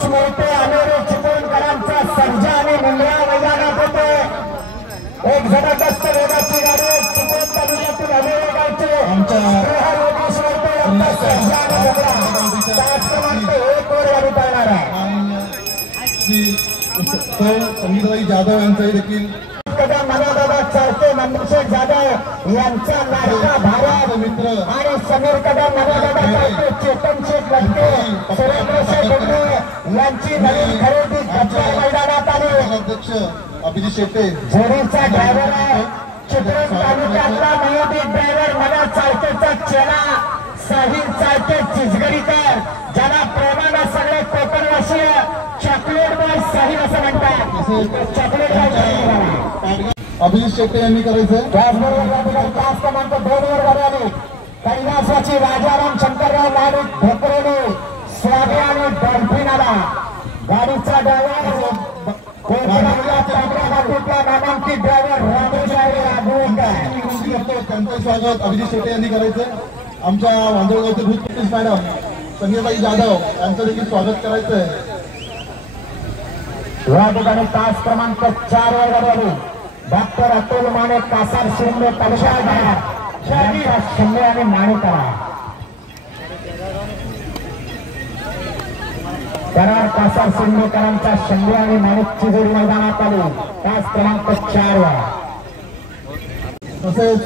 मोठे आलेले चिपळूणकरांचा सर्जा आणि मुंबरा मैदानात होते। एक जबरदस्त वेगाची गाडी चिपळूण तालुक्यातील आलेले गावचे आमच्या सर्जा आणि मुंबरा तास क्रमांक 1 वर गाडी पळणार आहे। संगीताई जाधव यांचाही देखील दादा चालते नंदशेठ जाधव यांचा लाडका भारत मित्र आणि समीर कदम दादा चालते चेतन शेठ लटके सुरेंद्र शेठ डोंगरे यांची नवीन खरेदी गब्बर मैदानात आली। अध्यक्ष अभिजित शेट्टे जोडीचा ड्रायव्हर आहे चिपळूण तालुक्यातला नवोदित ड्रायव्हर मला चालतेचा चेला साहिल चालते चिचगडीकर ज्याला प्रेमानं सगळे कोकणवासी चॉकलेट बॉय साहिल असं म्हणतात। चॉकलेट बॉय अभिजित शेट्टे यांनी करायचं त्याचबरोबर तास क्रमांक 2 वर गाडी आली। कैलासाची राजाराम शंकरराव नाईक ढोकरेने स्वामी आणि डॉल्फिन आला। गाडीचा ड्रायव्हर नामांकित ड्रायव्हर त्यांचं स्वागत अभिजित शेट्टे यांनी करायचं। आमच्या वांजळगावचे भूतपूर्व मॅडम संगीताई जाधव यांचं देखील स्वागत करायचं आहे। या ठिकाणी तास क्रमांक 4 वर गाडी आली। डॉक्टर अतुल माने कासार शिंदे तालुका शिंदे आणि माणेकरा करार कासार शिंदेकरांचा शिंदे आणि माणिकची जोडी मैदानात आली तास क्रमांक 4 वर। तसेच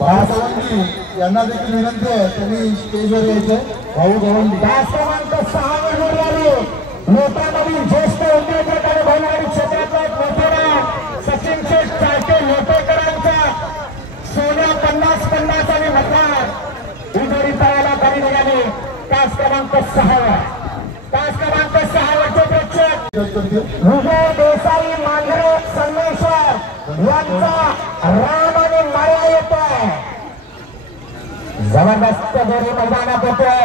बाळासाहेबांनी यांना देखील विनंती आहे त्यांनी स्टेजवर यायचं। भाऊ गवंडी तास क्रमांक 6 वर जोडी आली। लोकांमधील ज्येष्ठ उद्योजक आणि बैलगाडी क्षेत्रातला एक मोठा सचिन शेठ चाळके लोटेकरांचा सोन्या 50-50 आणि मतदार ही जोडी पळायला गाडी निघाली तास क्रमांक 6 वर। तास क्रमांक 6 वरचे प्रेक्षक विजय देसाई मांजरे संगमेश्वर यांचा राम आणि माया येतोय। जबरदस्त जोडी मैदानात होतोय।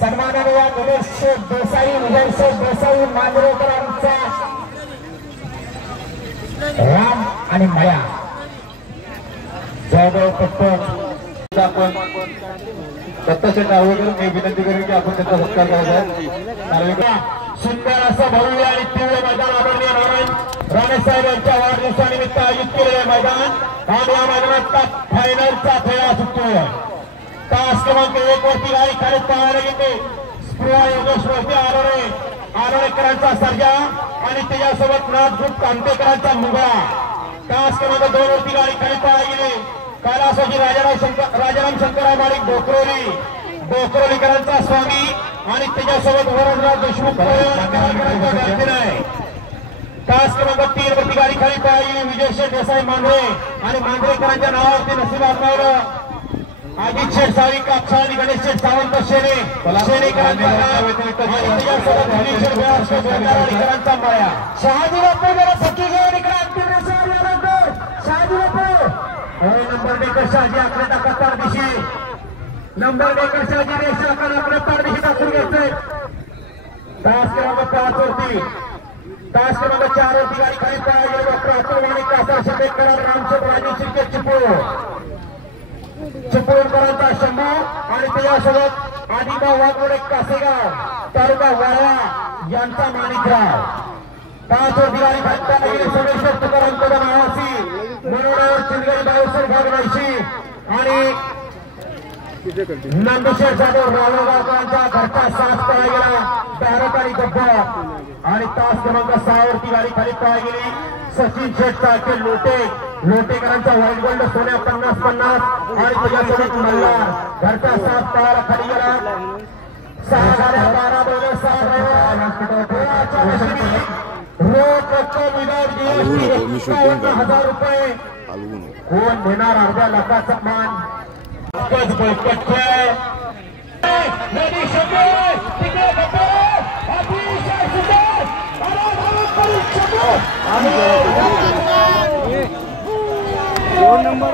सन्माननीय निलेश शेठ देसाई विजय शेठ देसाई मांजरेकरांचा राम आणि माया जयदेव पट्टक आपण दत्ताशेठ आहोकर मी विनंती करेन की आपण त्यांचा सत्कार करायचा। सुंदर असं भव्य आणि तीव्र मैदान आदरणीय नारायण राणे साहेब यांच्या वाढदिवसानिमित्त आयोजित केलेले मैदान आणि या मैदानात फायनलचा फेरा सुटतोय। तास क्रमांक 1 वरती गाडी खाली पळायला गेली स्पृहा योगेश वरती आरोळेकरांचा सर्जा आणि त्याच्यासोबत नाथगुप्त कांतेकरांचा मुगळा। तास क्रमांक 2 वरती गाडी खाली पळायला गेली कैलासाची राजाराम शंकरराव नाईक डोकरोलीकरांचा स्वामी आणि त्याच्यासोबत वरदराज देशमुख आहे। तास क्रमांक 3 वरती गाडी खाली पळायला विजय शेठ देसाई मांढरे आणि मांढरेकरांच्या नावावरती नसीब आजमावलं अजित शेठ सावी कापसा आणि गणेश शेठ सावंत शेणेकरांचा माया शहाजी बापू जरा सखी घेऊन इकडे अंतिम रेषेवर शहाजी बापू नंबर डेकर शहाजी आकडे कतार दिशी नंबर डेकर शहाजी रेषा आकडे तार दिशी टाकून घ्यायचंय। तास क्रमांक 5 वरती तास क्रमांक 4 वरती गाडी खाली पळायला डॉक्टर अतुल माने कासार शिंदे करार रामचंद्र राजे शिर्के चिपळूणकरांचा शंभू आणि त्याच्यासोबत आदिभाऊ वाघमोडे कासेगाव तालुका वाळवा यांचा माणिकराव। तास वरती गाडी खाली सोमेश्वर तुकाराम कदम आवासी मनोहर चिंदगडी बाळूसर भागवायशी आणि नंदशेठ जाधव रावळगावकरांचा घरचा साथ पळा गेला भारत आणि गब्बर आणि तास क्रमांक 6 वरती गाडी खाली पळा गेली सचिन शेठ चाळके लोटेकरांचा व्हाईट गोल्ड सोन्या 50-50 आणि त्याच्यासोबत मल्हार घरचा साथ पळायला खाली गेला 6,12 रोख रक्कम विदाउट जीएसटी 51,000 रुपये कोण देणार अर्ध्या लाखाचा मान दोन नंबर